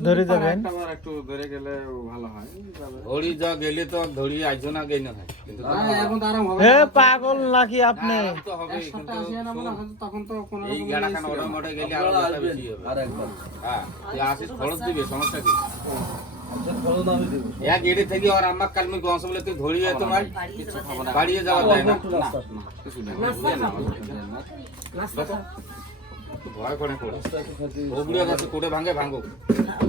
ধরে যাবেন একটু ধরে গেলে ভালো হয় ধরি যা গেলে তো ধরি আইছো না গেই না হয় কিন্তু এখন তো আরাম হবে এ পাগল নাকি আপনি তো হবে কিন্তু তখন তো কোনো এই গাড়াখান ওটা মোটে গেলে আরো ব্যথা বেশি হবে আরেকবার হ্যাঁ তুই আসিস খরচ দিবে সমস্যা কি খরচ আমি দেব এক গেড়ে থেকে আর আম্মা কালমি গংশ বলে তুই ধরিয়ে তোমার বাড়িয়ে যাওয়া যায় না ভয় করে পড়ে ওগুলো গাছে কোড়ে ভাঙে ভাঙো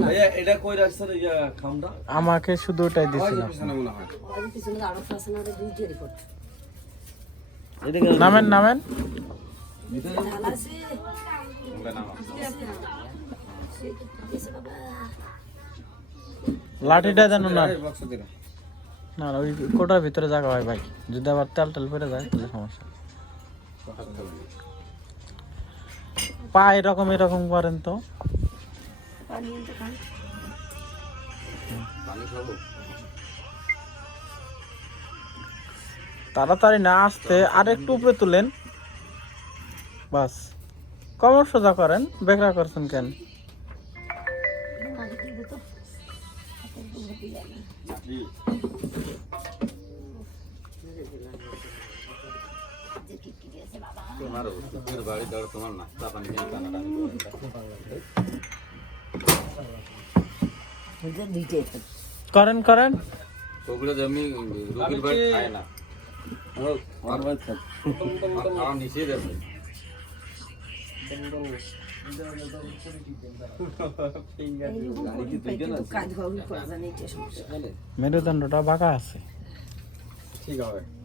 ভাইয়া এটা কই রাখছেন ইয়া খামটা আমাকে শুধু ওটাই দিছিলাম নামেন নামেন লাঠিটা জানো না না ওই কোটার ভিতরে জায়গা হয় ভাই যদি আবার তেল টেল পরে যায় তাহলে সমস্যা পা এরকম এরকম করেন তো তাড়াতাড়ি না আসতে আর একটু উপরে তুলেন বাস কমর সোজা করেন বেকরা করছেন কেন তোমার বাড়ি দর তোমার নাস্তা পানি দিয়ে কানাডা করেন করেন ওগুলো জমি রুগীর বাড়ি খায় না খাওয়া নিষেধ আছে মেরুদণ্ডটা বাঁকা আছে ঠিক হবে